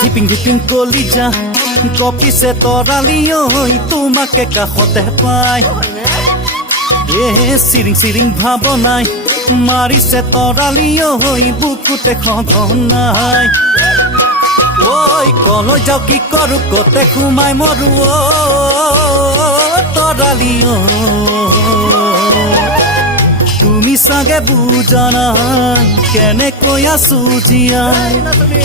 ধিপিং ধিপিং কলিজা কপিছে তৰালি ঐ তোমাকে কাষতে পাই চিৰিং চিৰিং ভাৱনাই মাৰিছে তৰালি ঐ বুকুতে খঘনাই ঐ কলৈ যাওঁ কি কৰো কতে সোমাই মৰো তৰালি তুমি চাগে বুজা নাই কেনেকৈ আছো জীয়াই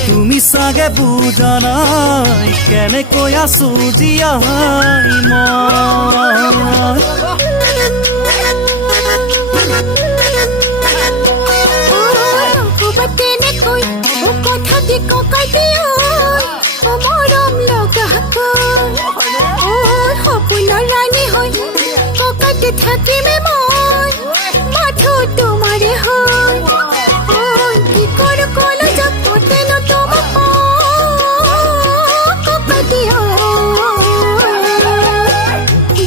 তুমি চাগে বুজা নাই কেনেকৈ আছো জীয়াই থাকিমে মই মাথো তোমাৰে হয় কি কৰো কলো যাতে ন তোমাক কপাতি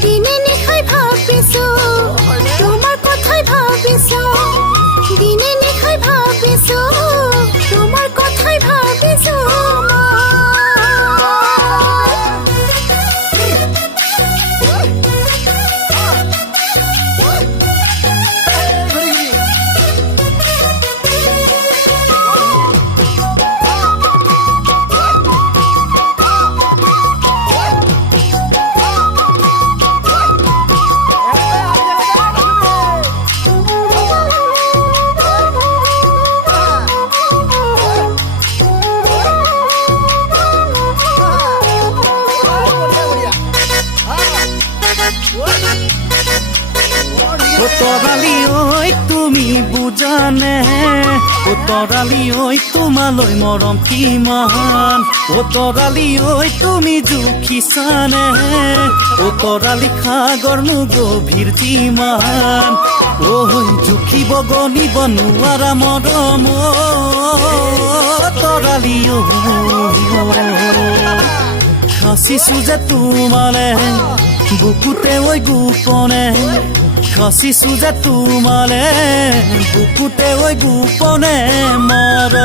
দিনে নিশাই ভাবিছো তোমাৰ কথাই ভাবিছো দিনে নিশাই ভাবিছো তোমাৰ কথাই ভাবিছো তৰালি ঐ তুমি বুজানে তৰালি ঐ তোমালৈ মৰম কিমান তৰালি ঐ তুমি জুখিছানে তৰালি সাগৰনো গভীৰ যিমান জুখিব গণিব নোৱাৰা মৰম তৰালি খাচিছো যে তোমালে বুকুতে ঐ গোপনে খাচিছো যে তোমালে বুকুতে ঐ গোপনে মৰম